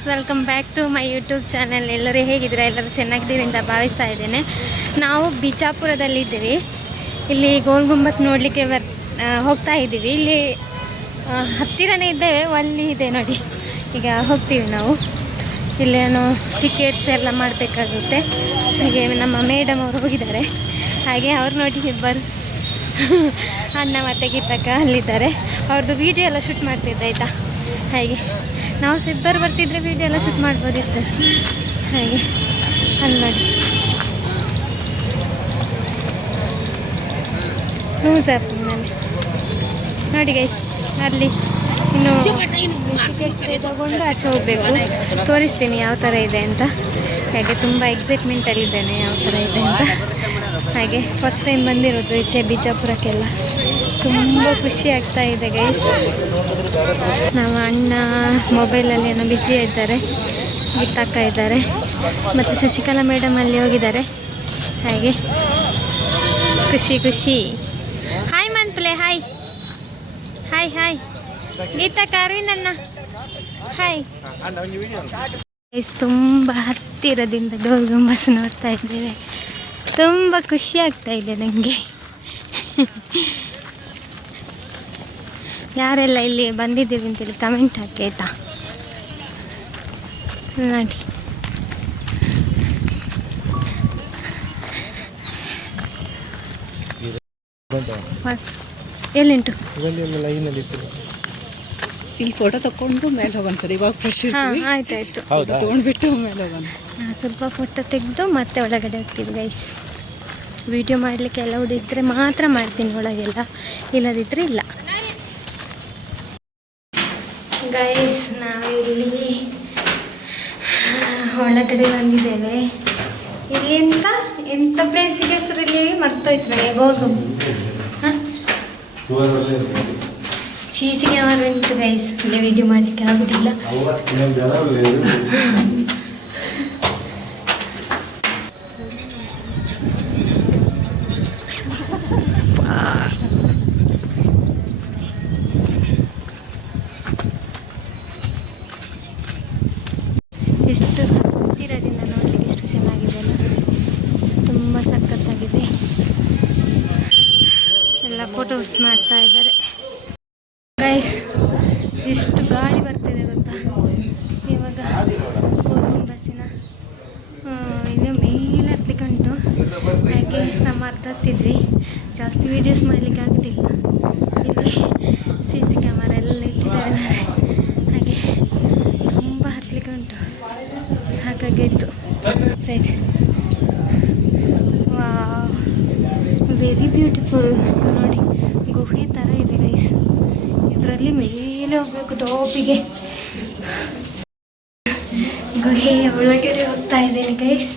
Guys, welcome back to my YouTube channel. ಎಲ್ಲರೂ ಹೇಗಿದ್ದೀರಾ? ಎಲ್ಲರೂ ಚೆನ್ನಾಗಿದ್ದೀರಿ ಅಂತ ಭಾವಿಸ್ತಾ ಇದ್ದೇನೆ. ನಾವು ಬಿಜಾಪುರದಲ್ಲಿದ್ದೀವಿ. ಇಲ್ಲಿ ಗೋಲ್ ಗುಂಬಸ್ ನೋಡಲಿಕ್ಕೆ ಹೋಗ್ತಾ ಇದ್ದೀವಿ. ಇಲ್ಲಿ ಹತ್ತಿರನೇ ಇದ್ದೇವೆ, ಅಲ್ಲಿ ಇದೆ ನೋಡಿ. ಈಗ ಹೋಗ್ತೀವಿ ನಾವು. ಇಲ್ಲೇನೋ ಟಿಕೆಟ್ಸ್ ಎಲ್ಲ ಮಾಡಬೇಕಾಗುತ್ತೆ. ಹಾಗೆ ನಮ್ಮ ಮೇಡಮ್ ಅವರು ಹೋಗಿದ್ದಾರೆ. ಹಾಗೆ ಅವ್ರು ನೋಡಿ ಇಬ್ಬರು ಅಣ್ಣ ಮತ್ತು ಗೀತಕ್ಕ ಅಲ್ಲಿದ್ದಾರೆ. ಅವ್ರದ್ದು ವೀಡಿಯೋ ಎಲ್ಲ ಶೂಟ್ ಮಾಡ್ತಿದ್ದೆ ಆಯಿತಾ. ಹಾಗೆ ನಾವು ಇಬ್ಬರು ಬರ್ತಿದ್ರೆ ವೀಡಿಯೋ ಎಲ್ಲ ಶೂಟ್ ಮಾಡ್ಬೋದಿತ್ತು. ಹಾಗೆ ಅಲ್ಲಿ ನೋಡಿ ನ್ಯೂಸ್ ಆ್ಯಪ್ನಲ್ಲಿ ನೋಡಿ ಗೈಸ್, ಅಲ್ಲಿ ಇನ್ನು ಟಿಕೆಟ್ ತಗೊಂಡು ಆಚೆ ಹೋಗಬೇಕು. ತೋರಿಸ್ತೀನಿ ಯಾವ ಥರ ಇದೆ ಅಂತ. ಹಾಗೆ ತುಂಬ ಎಕ್ಸೈಟ್ಮೆಂಟಲ್ಲಿದ್ದೇನೆ ಯಾವ ಥರ ಇದೆ ಅಂತ. ಹಾಗೆ ಫಸ್ಟ್ ಟೈಮ್ ಬಂದಿರೋದು ಈಚೆ ಬಿಜಾಪುರಕ್ಕೆಲ್ಲ. ತುಂಬ ಖುಷಿ ಆಗ್ತಾ ಇದೆ ಗೈಸ್. ನಾವು ಅಣ್ಣ ಮೊಬೈಲಲ್ಲಿ ಏನೋ ಬ್ಯುಸಿ ಇದ್ದಾರೆ, ಗೀತಕ್ಕ ಇದ್ದಾರೆ, ಮತ್ತು ಶಶಿಕಲಾ ಮೇಡಮ್ ಅಲ್ಲಿ ಹೋಗಿದ್ದಾರೆ. ಹಾಗೆ ಖುಷಿ ಖುಷಿ. ಹಾಯ್ ಮನ್ಪ್ಲೆ, hi hi hi. Geethakka, Aravind ಅಣ್ಣ ಹಾಯ್. ತುಂಬ ಹತ್ತಿರದಿಂದ ಗೋಲ್ ಗುಂಬಸ್ ನೋಡ್ತಾ ಇದ್ದೇವೆ. ತುಂಬ ಖುಷಿ ಆಗ್ತಾ ಇದೆ ನನಗೆ. ಯಾರೆಲ್ಲ ಇಲ್ಲಿ ಬಂದಿದ್ದೀವಿ ಅಂತೇಳಿ ಕಮೆಂಟ್ ಹಾಕಿ ಆಯಿತಾ. ನೋಡಿ ಎಲ್ಲಿಂಟು ಈ ಫೋಟೋ ತಗೊಂಡು ಮೇಲೆ ಹೋಗೋಣ ಸರ್. ಇವಾಗ ಫ್ರೆಶ್ ಆಯ್ತಾಯ್ತು, ತೊಗೊಂಡ್ಬಿಟ್ಟು ಮೇಲೆ ಹೋಗೋಣ. ಸ್ವಲ್ಪ ಫೋಟೋ ತೆಗೆದು ಮತ್ತೆ ಒಳಗಡೆ ಹೋಗ್ತೀವಿ ಗೈಸ್. ವಿಡಿಯೋ ಮಾಡಲಿಕ್ಕೆ ಎಲ್ಲವುದಿದ್ದರೆ ಮಾತ್ರ ಮಾಡ್ತೀನಿ ಒಳಗೆಲ್ಲ, ಇಲ್ಲದಿದ್ದರೆ ಇಲ್ಲ ಗೈಸ್. ನಾವಿಲ್ಲಿ ಒಳಗಡೆ ಬಂದಿದ್ದೇವೆ. ಇಲ್ಲಿ ಎಂಥ ಪ್ಲೇಸಿಗೆ ಹೆಸರು ಇಲ್ಲಿ ಮರ್ತೋಯ್ತು ನನಗೆ. ಗೋಗು CC ಕ್ಯಾಮರಾ ಉಂಟು ಗೈಸ್. ಇಲ್ಲಿ ವಿಡಿಯೋ ಮಾಡಲಿಕ್ಕೆ ಆಗುದಿಲ್ಲ. ಎಷ್ಟು ಹತ್ತಿರದಿಂದ ನೋಡಲಿಕ್ಕೆ ಎಷ್ಟು ಚೆನ್ನಾಗಿದೆ ಅಲ್ಲ. ತುಂಬ ಸಖತ್ತಾಗಿದೆ. ಎಲ್ಲ ಫೋಟೋಸ್ ಮಾಡ್ತಾ ಇದ್ದಾರೆ ಗೈಸ್. ಎಷ್ಟು ಗಾಳಿ ಬರ್ತಿದೆ ಗೊತ್ತಾ. ಇವಾಗ ಬಸ್ಸಿನ ಇನ್ನು ಮೇಲೆ ಹತ್ಲಿಕ್ಕೆ ಉಂಟು. ಹಾಗೆ ಸಮರ್ಥ ಹತ್ತಿದ್ವಿ. ಜಾಸ್ತಿ ವೀಡಿಯೋಸ್ ಮಾಡಲಿಕ್ಕೆ ಆಗೋದಿಲ್ಲ. ಇಲ್ಲಿ CC ಕ್ಯಾಮರಾ ಎಲ್ಲ ಇಟ್ಟಿದ್ದಾರೆ. ಹಾಗೆ ತುಂಬ ಹತ್ತಲಿಕ್ಕೆ ಉಂಟು, ಹಾಗಾಗಿತ್ತು ಸರಿ. Wow, very beautiful. ನೋಡಿ ಗುಹೆ ಥರ ಇದೆ ಗೈಸ್. ಇದರಲ್ಲಿ ಮೇಲೆ ಹೋಗ್ಬೇಕು ಟಾಪಿಗೆ. ಗುಹೆಯ ಒಳಗಡೆ ಹೋಗ್ತಾ ಇದ್ದೇನೆ ಗೈಸ್.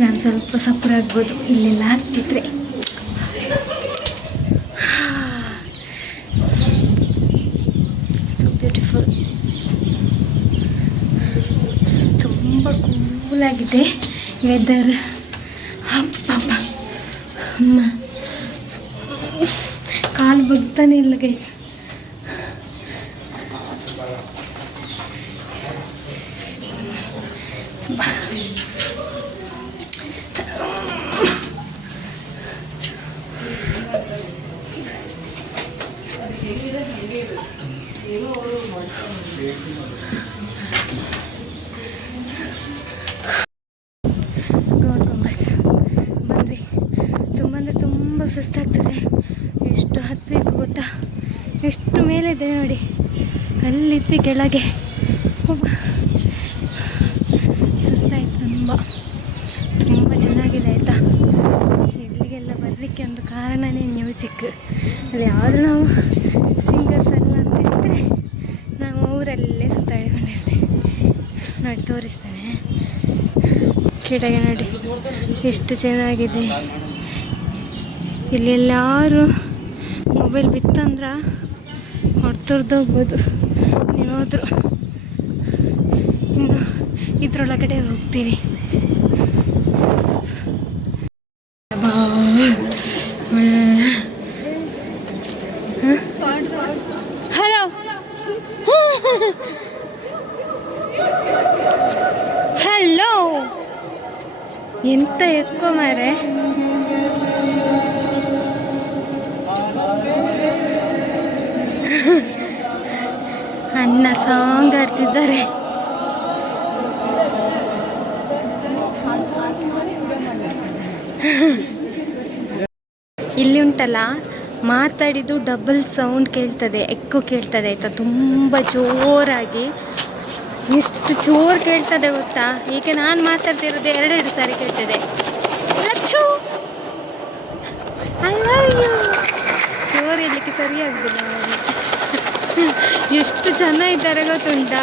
ನಾನು ಸ್ವಲ್ಪ ಸಪುರ ಆಗ್ಬೋದು ಇಲ್ಲೆಲ್ಲ ಹತ್ತಿದ್ರೆ. So beautiful. ತುಂಬ ಕೂಲಾಗಿದೆ ವೆದರ್. ಅಮ್ಮ ಕಾಲು ಬಗ್ತಾನೆ ಇಲ್ಲ ಗೈಸ್. ಗೋಲ್ ಗುಂಬಸ್ ಬಂದ್ವಿ. ತುಂಬ ಅಂದರೆ ತುಂಬ ಸುಸ್ತಾಗ್ತದೆ. ಎಷ್ಟು ಹತ್ತಬೇಕು ಗೊತ್ತಾ, ಎಷ್ಟು ಮೇಲಿದೆ ನೋಡಿ. ಅಲ್ಲಿದ್ವಿ ಕೆಳಗೆ. ಸುಸ್ತಾಯಿತು ತುಂಬ. ತುಂಬ ಚೆನ್ನಾಗಿದೆ ಆಯಿತಾ. ಇಲ್ಲಿಗೆಲ್ಲ ಬರಲಿಕ್ಕೆ ಒಂದು ಕಾರಣನೇ ಮ್ಯೂಸಿಕ್. ಅಲ್ಲಿ ಯಾವುದು ನಾವು ಸಿಂಗರ್ಸ್ ಅಲ್ಲ ಅಂತಿದ್ದರೆ ನಾವು ಊರಲ್ಲೇ ಸುತ್ತಾಡಿಕೊಂಡಿರ್ತೀವಿ. ನೋಡಿ ತೋರಿಸ್ತೇನೆ. ಕೆಳಗೆ ನೋಡಿ ಎಷ್ಟು ಚೆನ್ನಾಗಿದೆ. ಇಲ್ಲಿ ಎಲ್ಲರೂ ಮೊಬೈಲ್ ಬಿತ್ತಂದ್ರೆ ಹೊರತುರ್ದೋಗ್ಬೋದು. ಏನಾದರೂ ಇನ್ನು ಇದರೊಳಗಡೆ ಹೋಗ್ತೀವಿ. ಇದ್ದಾರೆ. ಇಲ್ಲಿ ಉಂಟಲ್ಲ, ಮಾತಾಡಿದ್ದು ಡಬಲ್ ಸೌಂಡ್ ಕೇಳ್ತದೆ, ಎಕ್ಕು ಕೇಳ್ತದೆ ಆಯಿತಾ, ತುಂಬ ಜೋರಾಗಿ. ಎಷ್ಟು ಜೋರು ಕೇಳ್ತದೆ ಗೊತ್ತಾ. ಈಗ ನಾನು ಮಾತಾಡ್ತಿರೋದು 2 ಸಾರಿ ಕೇಳ್ತದೆ. Lachchu I love you. ಜೋರು ಇರಲಿಕ್ಕೆ ಸರಿಯಾಗುದಿಲ್ಲ. ಎಷ್ಟು ಜನ ಇದ್ದಾರೆ ಗೊತ್ತುಂಟಾ,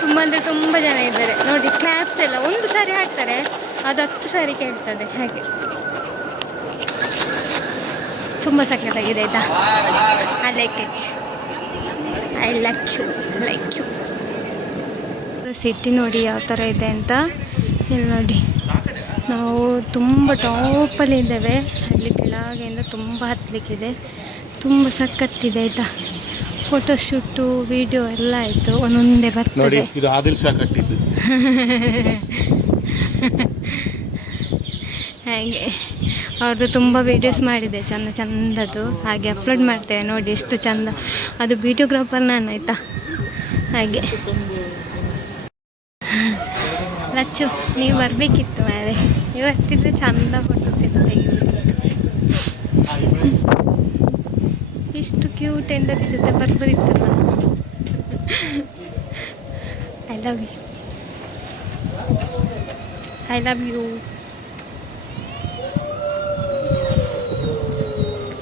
ತುಂಬ ಅಂದರೆ ತುಂಬ ಜನ ಇದ್ದಾರೆ ನೋಡಿ. ಕ್ಲಾಪ್ಸ್ ಎಲ್ಲ 1 ಸಾರಿ ಹಾಕ್ತಾರೆ, ಅದು 10 ಸಾರಿ ಕೇಳ್ತದೆ. ಹಾಗೆ ತುಂಬ ಸಖತ್ತಾಗಿದೆ ಆಯಿತಾ. I like it, I like you. City ನೋಡಿ ಯಾವ ಥರ ಇದೆ ಅಂತ. ಇಲ್ಲಿ ನೋಡಿ, ನಾವು ತುಂಬ ಟಾಪಲ್ಲಿ ಇದ್ದೇವೆ. ಅಲ್ಲಿ ಕೆಳಗಿಂದ ತುಂಬ ಹತ್ತಲಿಕ್ಕಿದೆ, ತುಂಬ ಸಖತ್ತಿದೆ ಆಯಿತಾ. ಫೋಟೋಶೂಟು ವಿಡಿಯೋ ಎಲ್ಲ ಆಯಿತು, ಒಂದೊಂದೇ ಬರ್ತದೆ. ಇದು ಆದಿಲ್ ಶಾ ಕಟ್ಟಿದ್ದು. ಹಾಗೆ ಅವ್ರದ್ದು ತುಂಬ ವೀಡಿಯೋಸ್ ಮಾಡಿದೆ ಚಂದದ್ದು, ಹಾಗೆ ಅಪ್ಲೋಡ್ ಮಾಡ್ತೇವೆ ನೋಡಿ. ಎಷ್ಟು ಚಂದ, ಅದು ವಿಡಿಯೋಗ್ರಾಫರ್ ನಾನು ಆಯಿತಾ. ಹಾಗೆ ಲಚ್ಚು, ನೀವು ಬರಬೇಕಿತ್ತು ಮಾರೆ, ಇವತ್ತಿದ್ರೆ ಚಂದ ಫೋಟೋಸ್ ತೆಗಿಬೇಕಿತ್ತು. ಇಷ್ಟು ಕ್ಯೂಟ್ ಹೆಂಡತಿ ಜೊತೆ ಬರ್ಬೋದಿತ್ತಲ್ಲ. I love you, I love you.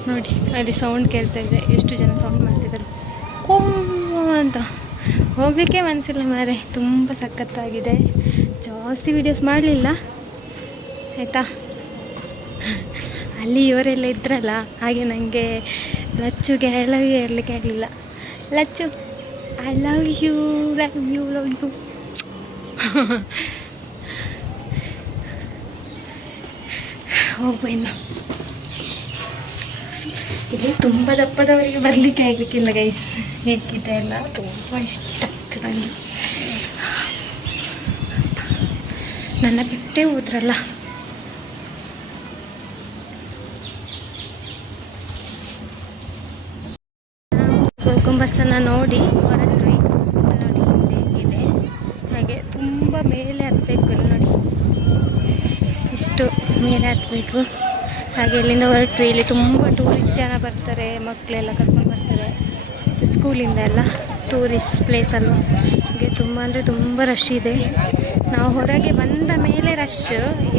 ನೋಡಿ ಅಲ್ಲಿ ಸೌಂಡ್ ಕೇಳ್ತಾ ಇದೆ, ಎಷ್ಟು ಜನ ಸೌಂಡ್ ಮಾಡ್ತಿದ್ದಾರೆ ಅಂತ. ಹೋಗಲಿಕ್ಕೆ ಮನಸ್ಸಿಲ್ಲ ಮಾರೆ, ತುಂಬ ಸಖತ್ತಾಗಿದೆ. ಜಾಸ್ತಿ ವೀಡಿಯೋಸ್ ಮಾಡಲಿಲ್ಲ ಆಯಿತಾ. ಅಲ್ಲಿ ಇವರೆಲ್ಲ ಇದ್ರಲ್ಲ, ಹಾಗೆ ನನಗೆ ಲಚ್ಚುಗೆ ಐ ಲವ್ ಯು ಇರಲಿಕ್ಕೆ ಆಗಲಿಲ್ಲ. Lachchu I love you, love you, love you. ಹೋಗುವ ಇನ್ನು. ಇಲ್ಲಿ ತುಂಬ ದಪ್ಪದವರಿಗೆ ಬರಲಿಕ್ಕೆ ಆಗಲಿಕ್ಕಿಲ್ಲ ಗೈಸ್. ಹೇಗಿದೆ ಎಲ್ಲ ತುಂಬ ಇಷ್ಟ ನನಗೆ. ನನ್ನ ಬಿಟ್ಟೇ ಹೋದ್ರಲ್ಲ. ಗೋಕುಂಬಸನ್ನು ನೋಡಿ ಹೊರಟ್ವಿ. ನೋಡಿ ಹಿಂದೆ ಇದೆ, ಹಾಗೆ ತುಂಬ ಮೇಲೆ ಹತ್ತಬೇಕು. ನೋಡಿ ಇಷ್ಟು ಮೇಲೆ ಹತ್ತಬೇಕು. ಹಾಗೆ ಇಲ್ಲಿಂದ ಹೊರಟ್ವಿ. ಇಲ್ಲಿ ತುಂಬ ಟೂರಿಸ್ಟ್ ಜನ ಬರ್ತಾರೆ, ಮಕ್ಕಳೆಲ್ಲ ಕರ್ಕೊಂಡು ಬರ್ತಾರೆ ಸ್ಕೂಲಿಂದ ಎಲ್ಲ. ಟೂರಿಸ್ಟ್ ಪ್ಲೇಸ್ ಅಲ್ವಾ, ಹಾಗೆ ತುಂಬ ಅಂದರೆ ತುಂಬ ರಶ್ ಇದೆ. ನಾವು ಹೊರಗೆ ಬಂದ ಮೇಲೆ ರಶ್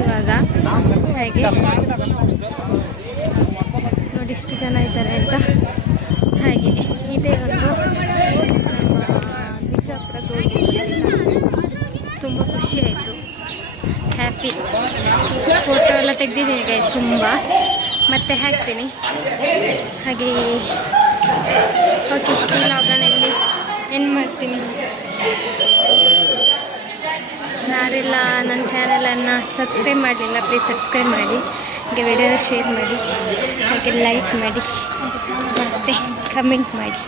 ಇವಾಗ. ಹಾಗೆ ನೋಡಿ ಎಷ್ಟು ಜನ ಇದ್ದಾರೆ ಅಂತ. ಹಾಗೆ ಇದೇ ಒಂದು ಬಿಜಾಪುರ ತುಂಬ ಖುಷಿ ಆಯಿತು, ಹ್ಯಾಪಿ. ಫೋಟೋ ಎಲ್ಲ ತೆಗೆದಿದ್ದೀನಿ ಗೈಸ್ ತುಂಬ, ಮತ್ತೆ ಹಾಕ್ತೀನಿ. ಹಾಗೆ ಓಕೆ, ಈ ಲಾಗನಲ್ಲಿ ಏನು ಮಾಡ್ತೀನಿ. ಯಾರೆಲ್ಲ ನನ್ನ ಚಾನಲನ್ನು ಸಬ್ಸ್ಕ್ರೈಬ್ ಮಾಡಲಿಲ್ಲ, ಪ್ಲೀಸ್ ಸಬ್ಸ್ಕ್ರೈಬ್ ಮಾಡಿ, ಹಾಗೆ ವಿಡಿಯೋನ ಶೇರ್ ಮಾಡಿ, ಹಾಗೆ ಲೈಕ್ ಮಾಡಿ, ಮತ್ತು ಕಮೆಂಟ್ ಮಾಡಿ.